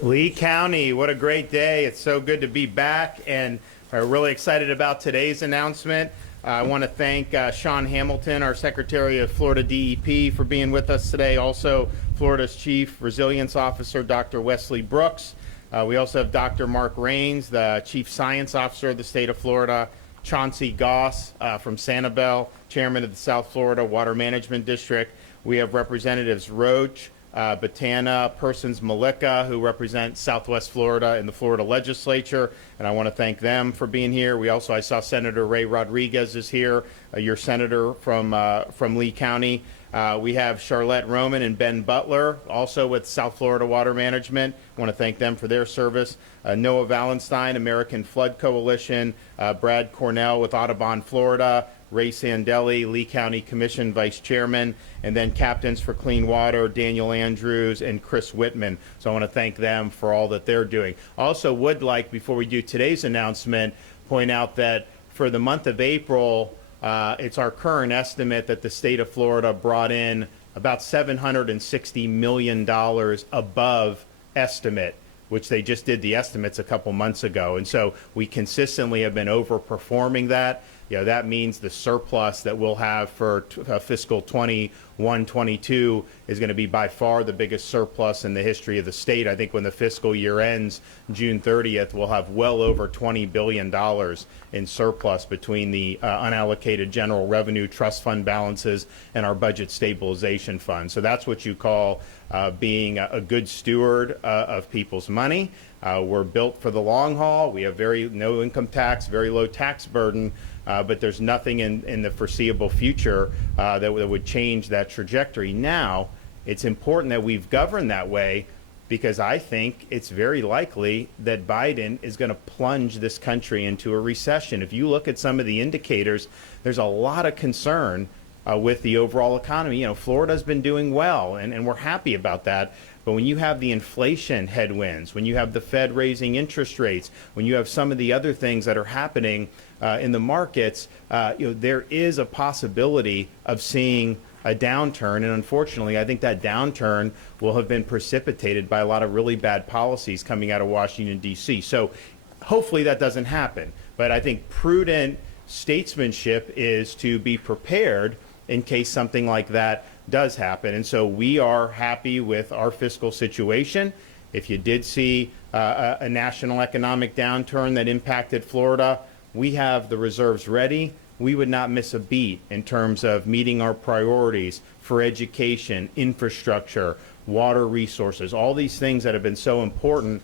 Lee County, what a great day. It's so good to be back, and we're really excited about today's announcement. I want to thank Sean Hamilton, our Secretary of Florida DEP, for being with us today. Also, Florida's Chief Resilience Officer, Dr. Wesley Brooks. We also have Dr. Mark Raines, the Chief Science Officer of the state of Florida, Chauncey Goss from Sanibel, Chairman of the South Florida Water Management District. We have Representatives Roach, Batana, Persons Malika, who represent Southwest Florida in the Florida legislature, and I want to thank them for being here. I saw Senator Ray Rodriguez is here, your senator from Lee County. We have Charlotte Roman and Ben Butler, also with South Florida Water Management. I want to thank them for their service. Noah Valenstein, American Flood Coalition, Brad Cornell with Audubon, Florida, Ray Sandelli, Lee County Commission Vice Chairman, and then Captains for Clean Water, Daniel Andrews and Chris Whitman. So I want to thank them for all that they're doing. Also would like, before we do today's announcement, point out that for the month of April, it's our current estimate that the state of Florida brought in about $760 million above estimate, which they just did the estimates a couple months ago. And so we consistently have been overperforming that. That means the surplus that we'll have for fiscal 21-22 is going to be by far the biggest surplus in the history of the state. I think when the fiscal year ends June 30th, we'll have well over $20 billion in surplus between the unallocated general revenue trust fund balances and our budget stabilization fund. So that's what you call being a good steward of people's money. We're built for the long haul. We have no income tax, very low tax burden, but there's nothing in the foreseeable future that would change that trajectory. Now, it's important that we've governed that way, because I think it's very likely that Biden is going to plunge this country into a recession. If you look at some of the indicators, there's a lot of concern with the overall economy. Florida's been doing well, and we're happy about that. But when you have the inflation headwinds, when you have the Fed raising interest rates, when you have some of the other things that are happening in the markets, there is a possibility of seeing a downturn. And unfortunately, I think that downturn will have been precipitated by a lot of really bad policies coming out of Washington, D.C. So hopefully that doesn't happen. But I think prudent statesmanship is to be prepared in case something like that does happen. And so we are happy with our fiscal situation. If you did see a national economic downturn that impacted Florida, we have the reserves ready. We would not miss a beat in terms of meeting our priorities for education, infrastructure, water resources, all these things that have been so important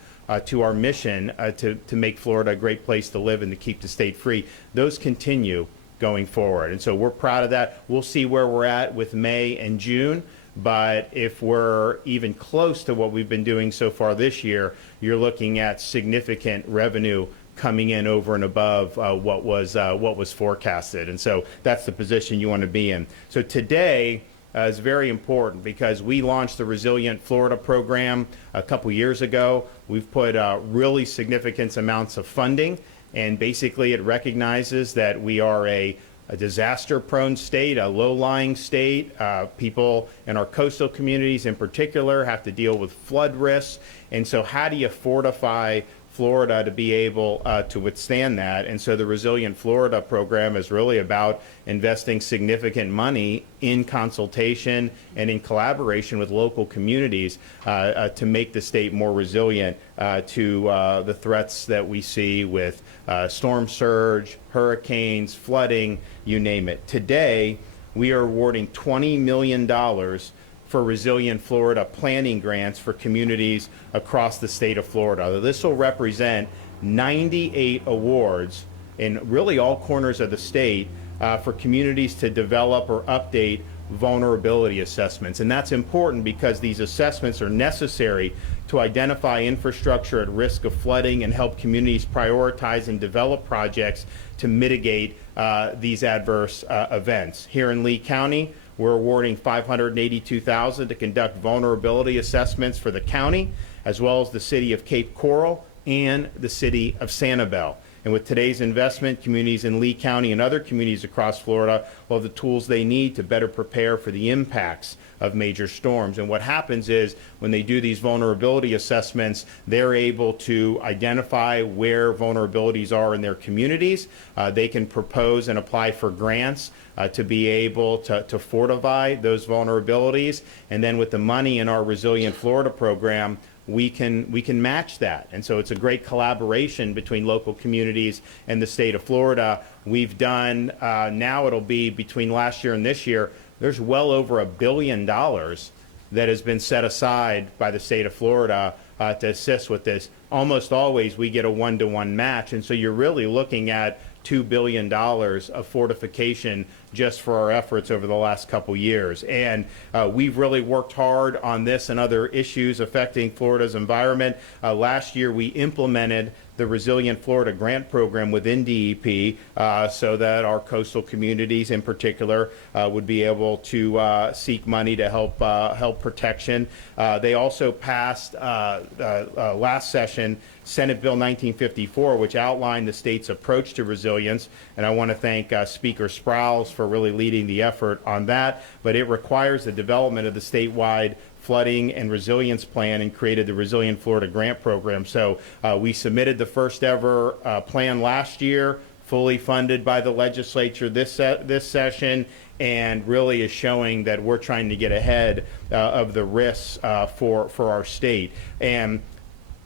to our mission to make Florida a great place to live and to keep the state free. Those continue going forward. And so we're proud of that. We'll see where we're at with May and June. But if we're even close to what we've been doing so far this year, you're looking at significant revenue coming in over and above what was forecasted. And so that's the position you want to be in. So today is very important because we launched the Resilient Florida program a couple years ago. We've put really significant amounts of funding, and basically it recognizes that we are a disaster-prone state, a low-lying state. People in our coastal communities in particular have to deal with flood risks. And so how do you fortify Florida to be able to withstand that? And so the Resilient Florida program is really about investing significant money in consultation and in collaboration with local communities to make the state more resilient to the threats that we see with storm surge, hurricanes, flooding, you name it. Today, we are awarding $20 million for Resilient Florida planning grants for communities across the state of Florida. This will represent 98 awards in really all corners of the state for communities to develop or update vulnerability assessments. And that's important because these assessments are necessary to identify infrastructure at risk of flooding and help communities prioritize and develop projects to mitigate these adverse events. Here in Lee County, we're awarding $582,000 to conduct vulnerability assessments for the county, as well as the city of Cape Coral and the city of Sanibel. And with today's investment, communities in Lee County and other communities across Florida will have the tools they need to better prepare for the impacts of major storms. And what happens is when they do these vulnerability assessments, they're able to identify where vulnerabilities are in their communities. They can propose and apply for grants to be able to fortify those vulnerabilities. And then with the money in our Resilient Florida program, we can match that. And so it's a great collaboration between local communities and the state of Florida. We've done, now it'll be between last year and this year, there's well over $1 billion that has been set aside by the state of Florida to assist with this. Almost always we get a one-to-one match, and so you're really looking at $2 billion of fortification just for our efforts over the last couple years. And we've really worked hard on this and other issues affecting Florida's environment. Last year we implemented the Resilient Florida Grant Program within DEP so that our coastal communities in particular would be able to seek money to help protection. They also passed last session Senate Bill 1954, which outlined the state's approach to resilience. And I want to thank Speaker Sprowls for really leading the effort on that. But it requires the development of the statewide flooding and resilience plan and created the Resilient Florida Grant Program. So we submitted the first ever plan last year, fully funded by the legislature this session, and really is showing that we're trying to get ahead of the risks for our state. And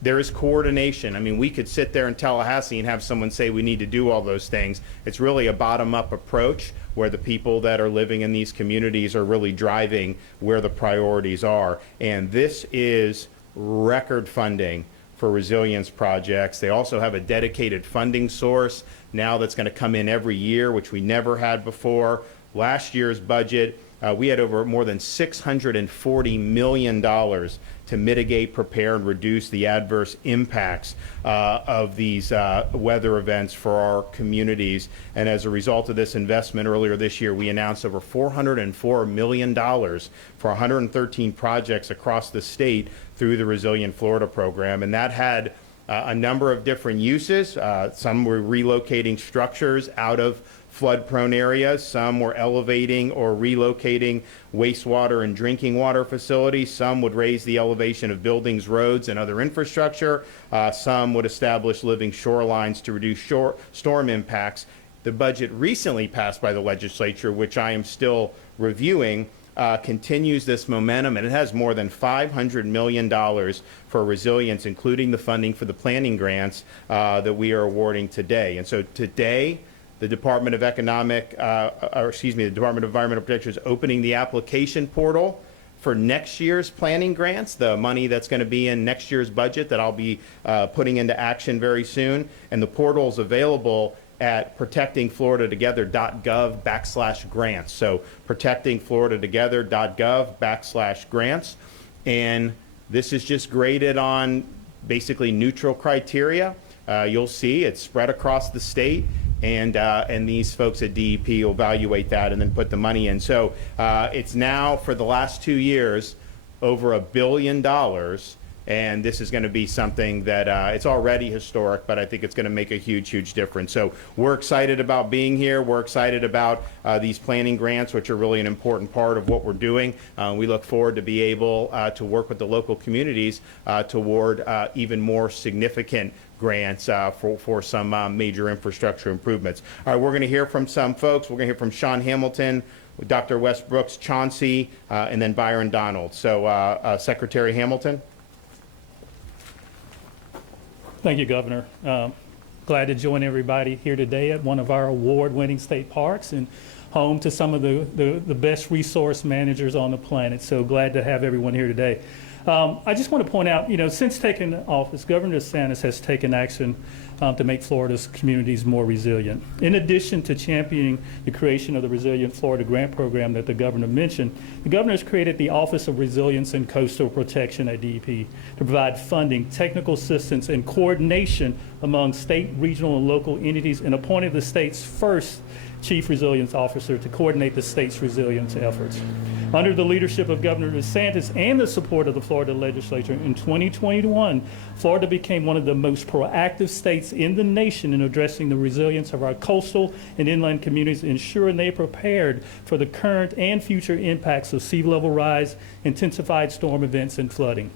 there is coordination. I mean, we could sit there in Tallahassee and have someone say we need to do all those things. It's really a bottom-up approach where the people that are living in these communities are really driving where the priorities are. And this is record funding for resilience projects. They also have a dedicated funding source now that's going to come in every year, which we never had before. Last year's budget, we had over more than $640 million to mitigate, prepare, and reduce the adverse impacts of these weather events for our communities. And as a result of this investment earlier this year, we announced over $404 million for 113 projects across the state through the Resilient Florida program. And that had a number of different uses. Some were relocating structures out of flood-prone areas. Some were elevating or relocating wastewater and drinking water facilities. Some would raise the elevation of buildings, roads, and other infrastructure. Some would establish living shorelines to reduce storm impacts. The budget recently passed by the legislature, which I am still reviewing, continues this momentum, and it has more than $500 million for resilience, including the funding for the planning grants that we are awarding today. And so today, the Department of the Department of Environmental Protection is opening the application portal for next year's planning grants, the money that's going to be in next year's budget that I'll be putting into action very soon. And the portal is available at protectingfloridatogether.gov/grants. So protectingfloridatogether.gov/grants. And this is just graded on basically neutral criteria. You'll see it's spread across the state. And these folks at DEP will evaluate that and then put the money in. So it's now, for the last 2 years, over $1 billion. And this is going to be something that it's already historic, but I think it's going to make a huge, huge difference. So we're excited about being here. We're excited about these planning grants, which are really an important part of what we're doing. We look forward to be able to work with the local communities toward even more significant grants for some major infrastructure improvements. All right, we're going to hear from some folks. We're going to hear from Sean Hamilton, Dr. Wes Brooks, Chauncey, and then Byron Donald. So Secretary Hamilton. Thank you, Governor. Glad to join everybody here today at one of our award-winning state parks and home to some of the best resource managers on the planet. So glad to have everyone here today. I just want to point out, since taking office, Governor DeSantis has taken action to make Florida's communities more resilient. In addition to championing the creation of the Resilient Florida Grant Program that the governor mentioned, the governor has created the Office of Resilience and Coastal Protection at DEP to provide funding, technical assistance, and coordination among state, regional, and local entities, and appointed the state's first Chief Resilience Officer, to coordinate the state's resilience efforts. Under the leadership of Governor DeSantis and the support of the Florida legislature, in 2021, Florida became one of the most proactive states in the nation in addressing the resilience of our coastal and inland communities, ensuring they are prepared for the current and future impacts of sea level rise, intensified storm events, and flooding.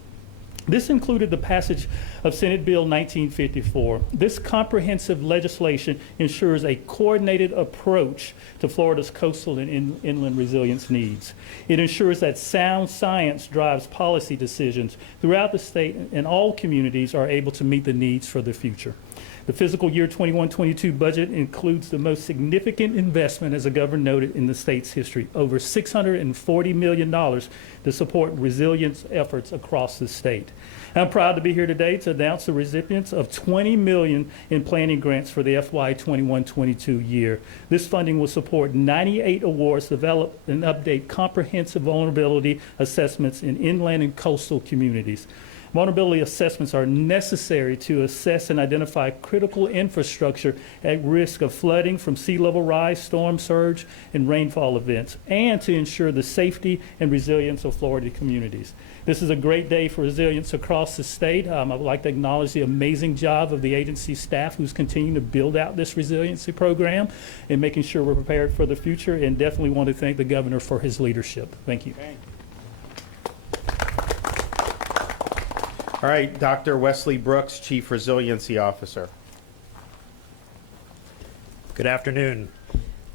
This included the passage of Senate Bill 1954. This comprehensive legislation ensures a coordinated approach to Florida's coastal and inland resilience needs. It ensures that sound science drives policy decisions throughout the state, and all communities are able to meet the needs for the future. The fiscal year 21-22 budget includes the most significant investment, as the governor noted, in the state's history, over $640 million to support resilience efforts across the state. I'm proud to be here today to announce the recipients of $20 million in planning grants for the FY 21-22 year. This funding will support 98 awards, develop and update comprehensive vulnerability assessments in inland and coastal communities. Vulnerability assessments are necessary to assess and identify critical infrastructure at risk of flooding from sea level rise, storm surge, and rainfall events, and to ensure the safety and resilience of Florida communities. This is a great day for resilience across the state. I would like to acknowledge the amazing job of the agency staff who's continuing to build out this resiliency program and making sure we're prepared for the future, and definitely want to thank the governor for his leadership. Thank you. Okay. All right, Dr. Wesley Brooks, Chief Resiliency Officer. Good afternoon.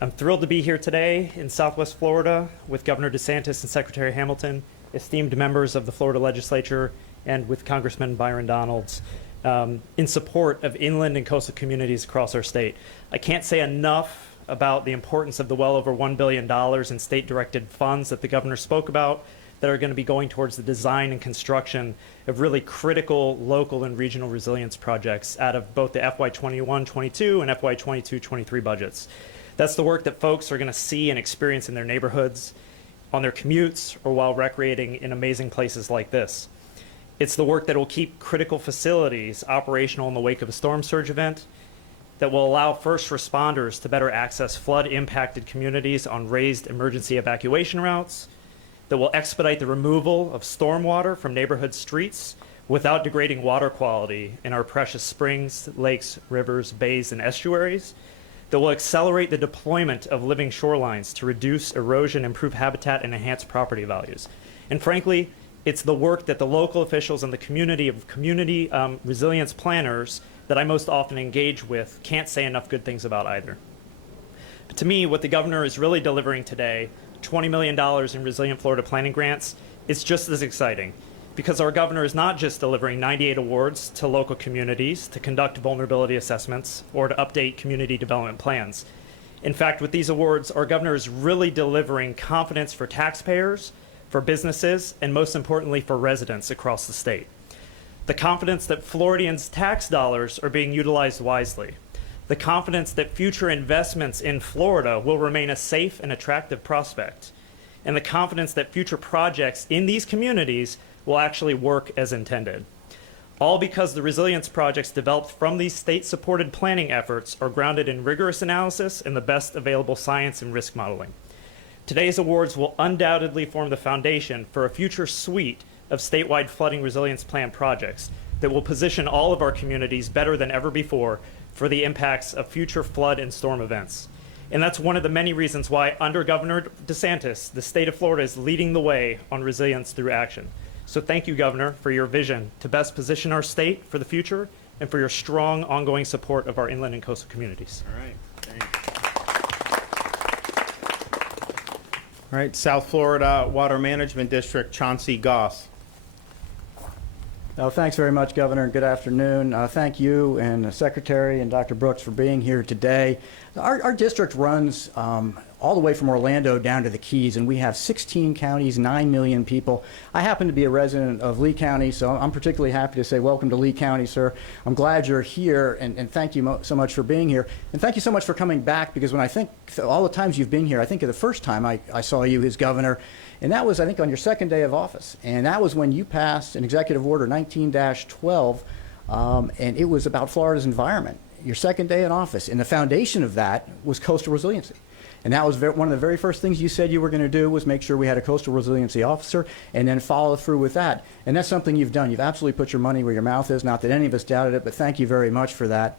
I'm thrilled to be here today in Southwest Florida with Governor DeSantis and Secretary Hamilton, esteemed members of the Florida legislature, and with Congressman Byron Donalds in support of inland and coastal communities across our state. I can't say enough about the importance of the well over $1 billion in state-directed funds that the governor spoke about that are going to be going towards the design and construction of really critical local and regional resilience projects out of both the FY 21-22 and FY 22-23 budgets. That's the work that folks are going to see and experience in their neighborhoods, on their commutes, or while recreating in amazing places like this. It's the work that will keep critical facilities operational in the wake of a storm surge event, that will allow first responders to better access flood-impacted communities on raised emergency evacuation routes, that will expedite the removal of stormwater from neighborhood streets without degrading water quality in our precious springs, lakes, rivers, bays, and estuaries, that will accelerate the deployment of living shorelines to reduce erosion, improve habitat, and enhance property values. And frankly, it's the work that the local officials and the community resilience planners that I most often engage with can't say enough good things about either. But to me, what the governor is really delivering today, $20 million in Resilient Florida planning grants, is just as exciting, because our governor is not just delivering 98 awards to local communities to conduct vulnerability assessments or to update community development plans. In fact, with these awards, our governor is really delivering confidence for taxpayers, for businesses, and most importantly, for residents across the state. The confidence that Floridians' tax dollars are being utilized wisely. The confidence that future investments in Florida will remain a safe and attractive prospect. And the confidence that future projects in these communities will actually work as intended. All because the resilience projects developed from these state-supported planning efforts are grounded in rigorous analysis and the best available science and risk modeling. Today's awards will undoubtedly form the foundation for a future suite of statewide flooding resilience plan projects that will position all of our communities better than ever before for the impacts of future flood and storm events. And that's one of the many reasons why, under Governor DeSantis, the state of Florida is leading the way on resilience through action. So thank you, Governor, for your vision to best position our state for the future and for your strong ongoing support of our inland and coastal communities. All right, thanks. All right, South Florida Water Management District, Chauncey Goss. Thanks very much, Governor, and good afternoon. Thank you and the Secretary and Dr. Brooks for being here today. Our district runs all the way from Orlando down to the Keys, and we have 16 counties, 9 million people. I happen to be a resident of Lee County, so I'm particularly happy to say welcome to Lee County, sir. I'm glad you're here, and thank you so much for being here. And thank you so much for coming back, because when I think all the times you've been here, I think of the first time I saw you as governor, and that was, I think, on your second day of office. And that was when you passed an Executive Order 19-12, and it was about Florida's environment. your second day in office, and the foundation of that was coastal resiliency. And that was one of the very first things you said you were going to do was make sure we had a coastal resiliency officer and then follow through with that. And that's something you've done. You've absolutely put your money where your mouth is. Not that any of us doubted it, but thank you very much for that.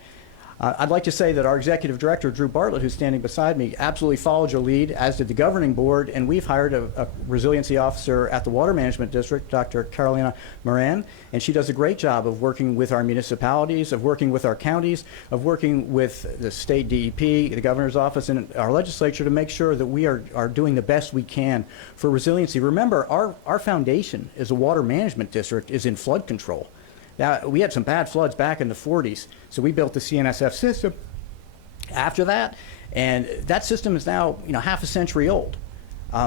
I'd like to say that our executive director, Drew Bartlett, who's standing beside me, absolutely followed your lead, as did the governing board, and we've hired a resiliency officer at the Water Management District, Dr. Carolina Moran, and she does a great job of working with our municipalities, of working with our counties, of working with the state DEP, the governor's office, and our legislature to make sure that we are doing the best we can for resiliency. Remember, our foundation as a water management district is in flood control. Now, we had some bad floods back in the 40s, so we built the CNSF system after that, and that system is now, half a century old.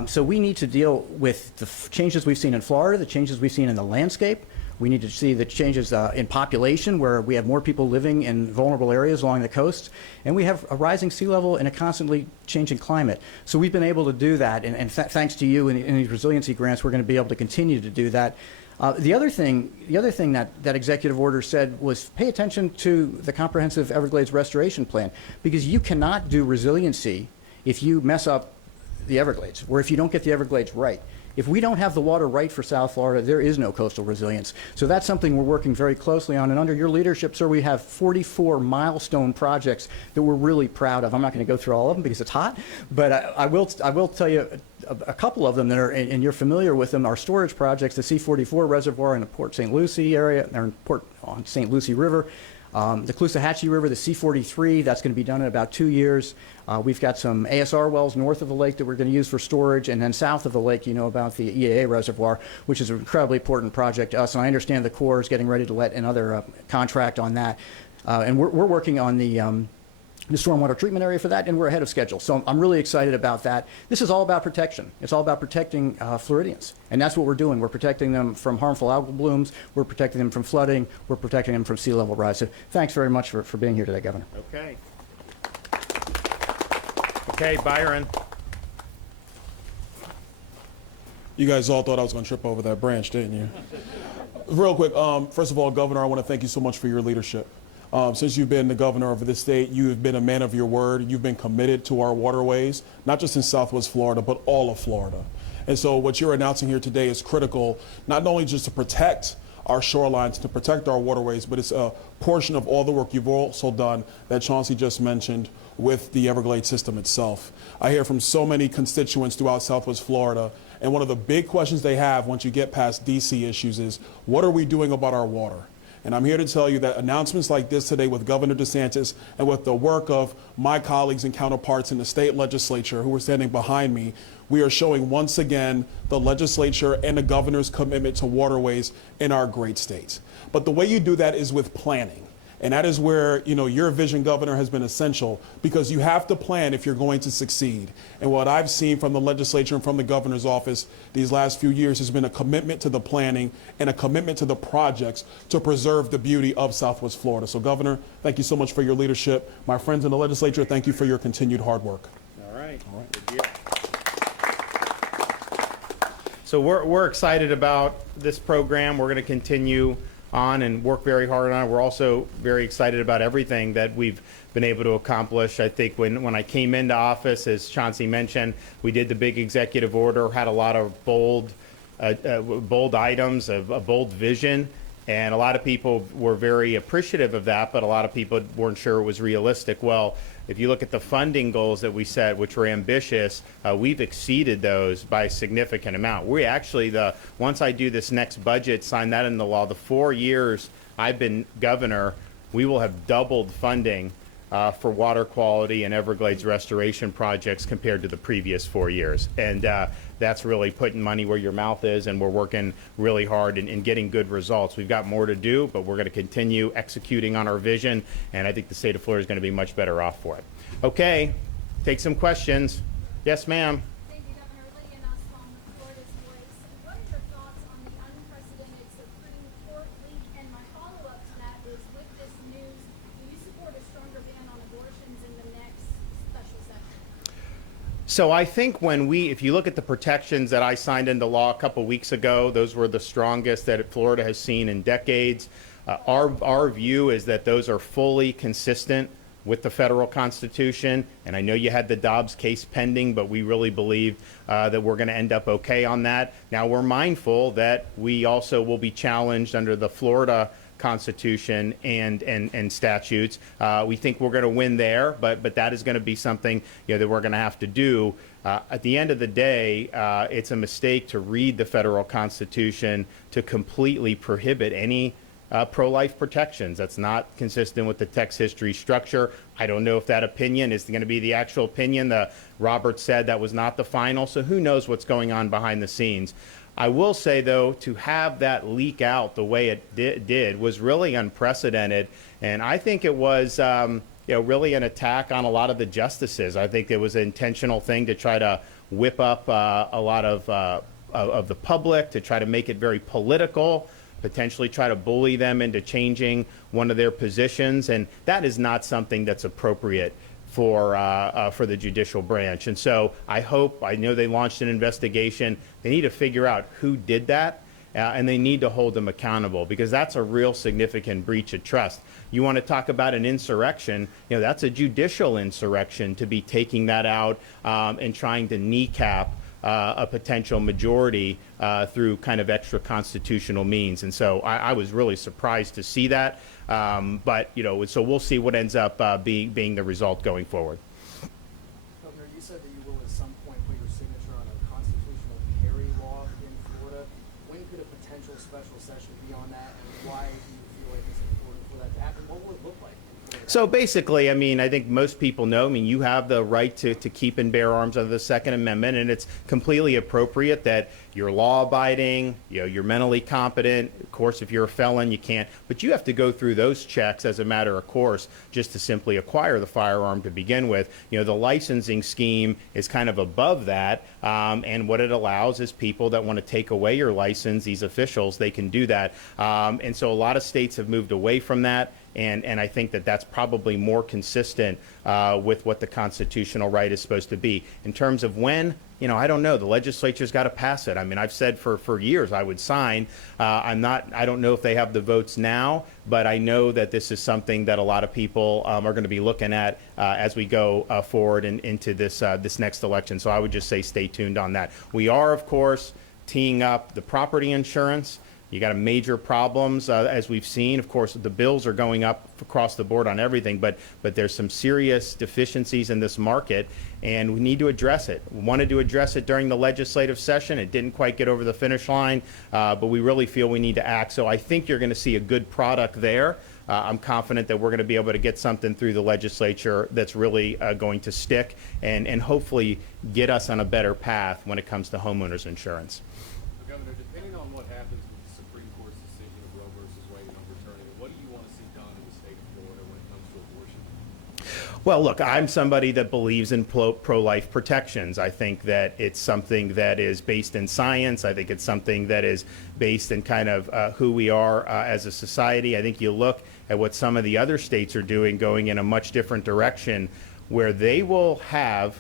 So we need to deal with the changes we've seen in Florida, the changes we've seen in the landscape. We need to see the changes in population, where we have more people living in vulnerable areas along the coast, and we have a rising sea level and a constantly changing climate. So we've been able to do that, and thanks to you and these resiliency grants, we're going to be able to continue to do that. The other thing that executive order said was pay attention to the comprehensive Everglades restoration plan, because you cannot do resiliency if you mess up the Everglades, or if you don't get the Everglades right. If we don't have the water right for South Florida, there is no coastal resilience. So that's something we're working very closely on. And under your leadership, sir, we have 44 milestone projects that we're really proud of. I'm not going to go through all of them because it's hot, but I will tell you a couple of them that are, and you're familiar with them, our storage projects, the C-44 reservoir in the Port St. Lucie area, or in Port on St. Lucie River. The Caloosahatchee River, the C-43, that's going to be done in about 2 years. We've got some ASR wells north of the lake that we're going to use for storage, and then south of the lake, about the EAA reservoir, which is an incredibly important project to us. And I understand the Corps is getting ready to let another contract on that. And we're working on the stormwater treatment area for that, and we're ahead of schedule. So I'm really excited about that. This is all about protection. It's all about protecting Floridians, and that's what we're doing. We're protecting them from harmful algal blooms. We're protecting them from flooding. We're protecting them from sea level rise. So thanks very much for being here today, Governor. Okay. Okay, Byron. You guys all thought I was going to trip over that branch, didn't you? Real quick, first of all, Governor, I want to thank you so much for your leadership. Since you've been the governor of this state, you have been a man of your word. You've been committed to our waterways, not just in Southwest Florida, but all of Florida. And so what you're announcing here today is critical, not only just to protect our shorelines, to protect our waterways, but it's a portion of all the work you've also done that Chauncey just mentioned with the Everglades system itself. I hear from so many constituents throughout Southwest Florida, and one of the big questions they have once you get past DC issues is, what are we doing about our water? And I'm here to tell you that announcements like this today with Governor DeSantis and with the work of my colleagues and counterparts in the state legislature who are standing behind me, we are showing once again the legislature and the governor's commitment to waterways in our great state. But the way you do that is with planning. And that is where, your vision, Governor, has been essential, because you have to plan if you're going to succeed. And what I've seen from the legislature and from the governor's office these last few years has been a commitment to the planning and a commitment to the projects to preserve the beauty of Southwest Florida. So, Governor, thank you so much for your leadership. My friends in the legislature, thank you for your continued hard work. All right. Good deal. So we're excited about this program. We're going to continue on and work very hard on it. We're also very excited about everything that we've been able to accomplish. I think when I came into office, as Chauncey mentioned, we did the big executive order, had a lot of bold items, a bold vision, and a lot of people were very appreciative of that, but a lot of people weren't sure it was realistic. Well, if you look at the funding goals that we set, which were ambitious, we've exceeded those by a significant amount. We actually, once I do this next budget, sign that into law, the 4 years I've been governor, we will have doubled funding for water quality and Everglades restoration projects compared to the previous 4 years. And that's really putting money where your mouth is, and we're working really hard in getting good results. We've got more to do, but we're going to continue executing on our vision, and I think the state of Florida is going to be much better off for it. Okay, take some questions. Yes, ma'am. Thank you, Governor. Lydia Nussbaum with Florida's Voice. What are your thoughts on the unprecedented Supreme Court leak? And my follow-up to that is, with this news, do you support a stronger ban on abortions in the next special session? So I think if you look at the protections that I signed into law a couple weeks ago, those were the strongest that Florida has seen in decades. Our view is that those are fully consistent with the federal Constitution. And I know you had the Dobbs case pending, but we really believe that we're going to end up okay on that. Now, we're mindful that we also will be challenged under the Florida Constitution and statutes. We think we're going to win there, but that is going to be something that we're going to have to do. At the end of the day, it's a mistake to read the federal Constitution to completely prohibit any pro-life protections. That's not consistent with the text history structure. I don't know if that opinion is going to be the actual opinion. Robert said that was not the final, so who knows what's going on behind the scenes. I will say, though, to have that leak out the way it did was really unprecedented, and I think it was really an attack on a lot of the justices. I think it was an intentional thing to try to whip up a lot of the public, to try to make it very political, potentially try to bully them into changing one of their positions, and that is not something that's appropriate for the judicial branch. And so I know they launched an investigation. They need to figure out who did that, and they need to hold them accountable, because that's a real significant breach of trust. You want to talk about an insurrection, that's a judicial insurrection to be taking that out and trying to kneecap a potential majority through kind of extra constitutional means. And so I was really surprised to see that. But, so we'll see what ends up being the result going forward. Governor, you said that you will at some point put your signature on a constitutional carry law in Florida. When could a potential special session be on that, and why do you feel like it's important for that to happen? What will it look like? So basically, I think most people know, you have the right to keep and bear arms under the Second Amendment, and it's completely appropriate that you're law-abiding, you're mentally competent. Of course, if you're a felon, you can't. But you have to go through those checks as a matter of course just to simply acquire the firearm to begin with. The licensing scheme is kind of above that, and what it allows is people that want to take away your license, these officials, they can do that. And so a lot of states have moved away from that. And I think that that's probably more consistent with what the constitutional right is supposed to be. In terms of when, I don't know. The legislature's got to pass it. I've said for years I would sign. I don't know if they have the votes now, but I know that this is something that a lot of people are going to be looking at as we go forward into this next election. So I would just say stay tuned on that. We are, of course, teeing up the property insurance. You got major problems, as we've seen. Of course, the bills are going up across the board on everything, but there's some serious deficiencies in this market, and we need to address it. We wanted to address it during the legislative session. It didn't quite get over the finish line, but we really feel we need to act. So I think you're going to see a good product there. I'm confident that we're going to be able to get something through the legislature that's really going to stick and hopefully get us on a better path when it comes to homeowners insurance. Governor, depending on what happens with the Supreme Court's decision of Roe versus Wade and overturning it, what do you want to see done in the state of Florida when it comes to abortion? Well, look, I'm somebody that believes in pro-life protections. I think that it's something that is based in science. I think it's something that is based in kind of who we are as a society. I think you look at what some of the other states are doing, going in a much different direction, where they will have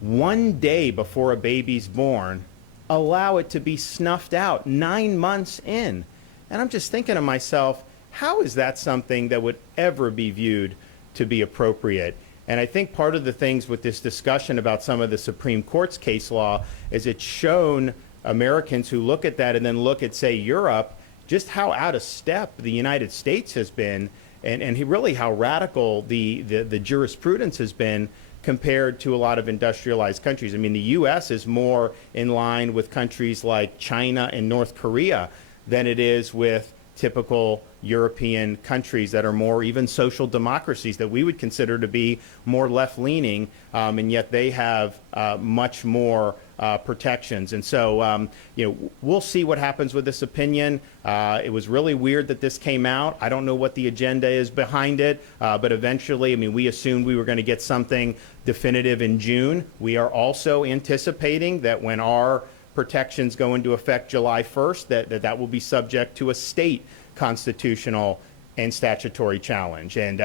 1 day before a baby's born allow it to be snuffed out 9 months in. And I'm just thinking to myself, how is that something that would ever be viewed to be appropriate? And I think part of the things with this discussion about some of the Supreme Court's case law is it's shown Americans who look at that and then look at, say, Europe, just how out of step the United States has been, and really how radical the jurisprudence has been compared to a lot of industrialized countries. The U.S. is more in line with countries like China and North Korea than it is with typical European countries that are more even social democracies that we would consider to be more left-leaning, and yet they have much more protections. And so, we'll see what happens with this opinion. It was really weird that this came out. I don't know what the agenda is behind it, but eventually, we assumed we were going to get something definitive in June. We are also anticipating that when our protections go into effect July 1st, that will be subject to a state constitutional and statutory challenge. And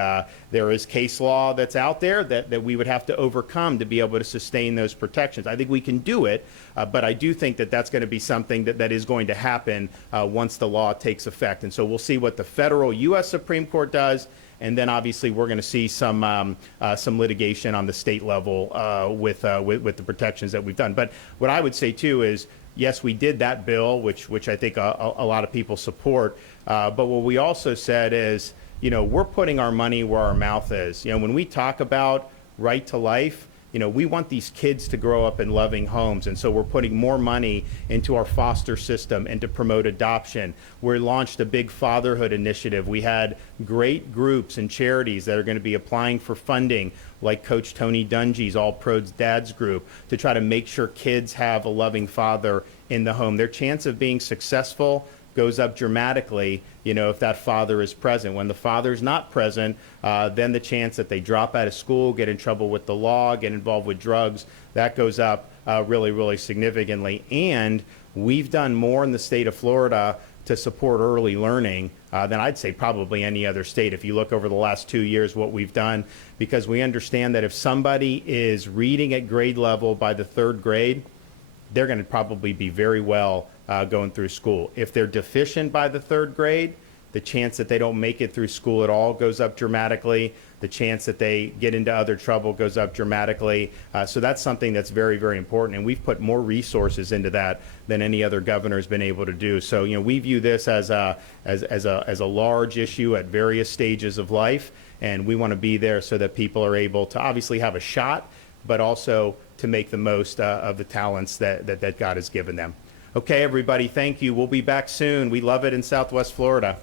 there is case law that's out there that we would have to overcome to be able to sustain those protections. I think we can do it, but I do think that that's going to be something that is going to happen once the law takes effect. And so we'll see what the federal U.S. Supreme Court does. And then obviously we're going to see some litigation on the state level with the protections that we've done. But what I would say too is, yes, we did that bill, which I think a lot of people support. But what we also said is, we're putting our money where our mouth is. When we talk about right to life, we want these kids to grow up in loving homes. And so we're putting more money into our foster system and to promote adoption. We launched a big fatherhood initiative. We had great groups and charities that are going to be applying for funding, like Coach Tony Dungy's All Pros Dads group, to try to make sure kids have a loving father in the home. Their chance of being successful goes up dramatically, if that father is present. When the father's not present, then the chance that they drop out of school, get in trouble with the law, get involved with drugs, that goes up really, really significantly. And we've done more in the state of Florida to support early learning than I'd say probably any other state. If you look over the last 2 years, what we've done, because we understand that if somebody is reading at grade level by the 3rd grade, they're going to probably be very well going through school. If they're deficient by the 3rd grade, the chance that they don't make it through school at all goes up dramatically. The chance that they get into other trouble goes up dramatically. So that's something that's very, very important. And we've put more resources into that than any other governor has been able to do. So, we view this as a large issue at various stages of life. And we want to be there so that people are able to obviously have a shot, but also to make the most of the talents that God has given them. Okay, everybody, thank you. We'll be back soon. We love it in Southwest Florida.